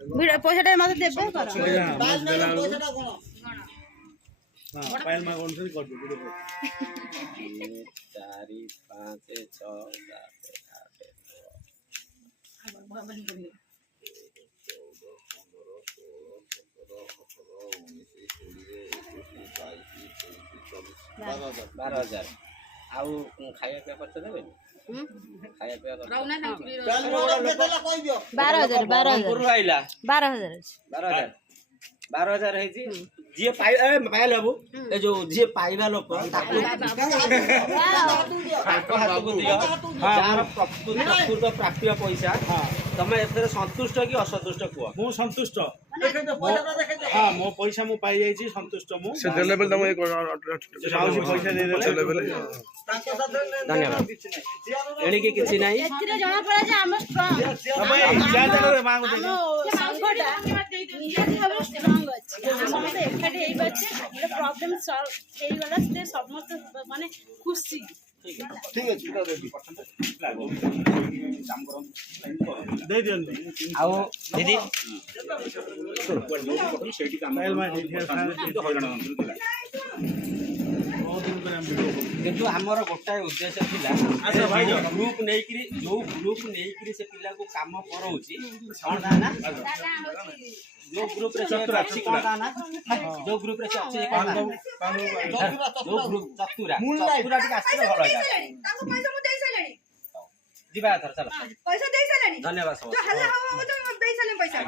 पैसा मत देबे कर पायल मा कोन से कर दे 4 5 6 7 8 12,000 आउ खाया पे खर्च देबे खाया पे खर्च 12,000 है जी जे पाई पायल बाबू ए जो जे पाइबा लोक ताको हाथ को दियो जार प्रकृत प्राप्य पैसा तमे एतरे संतुष्ट कि असंतुष्ट कुआ मु संतुष्ट हां मो पैसा मु पाई जाई छी संतुष्ट मु से लेवल दम एक साउसी पैसा दे देले लेवल धन्यवाद एणी के किछि नाही एतरे जणा पड़ा जे हम स्ट्रांग भाई जा रे मांग दे संगठा निहाती हम स्ट्रांग अछि हम मते एकाठी हेइ बच्चे हमर प्रॉब्लम सॉल्व हेइ गला से समस्त माने खुशी ठीक है चिता दे दी दे दियन आओ दीदी पायल मा दे किंतु हमर गोटाए उद्देश्य थिला अच्छा भाई ग्रुप नेइकरी जो ग्रुप नेइकरी से पिला को काम करौची कोन ना जो ग्रुप रे अच्छी कोन ना जो ग्रुप रे अच्छी कोन जो ग्रुप चतुरा चतुरा टिक आसी भलो है ताको पैसा मु देई सलेनी जीवा थर चलो पैसा देई सलेनी धन्यवाद जो हल्ला हो जो देई सलेनी पैसा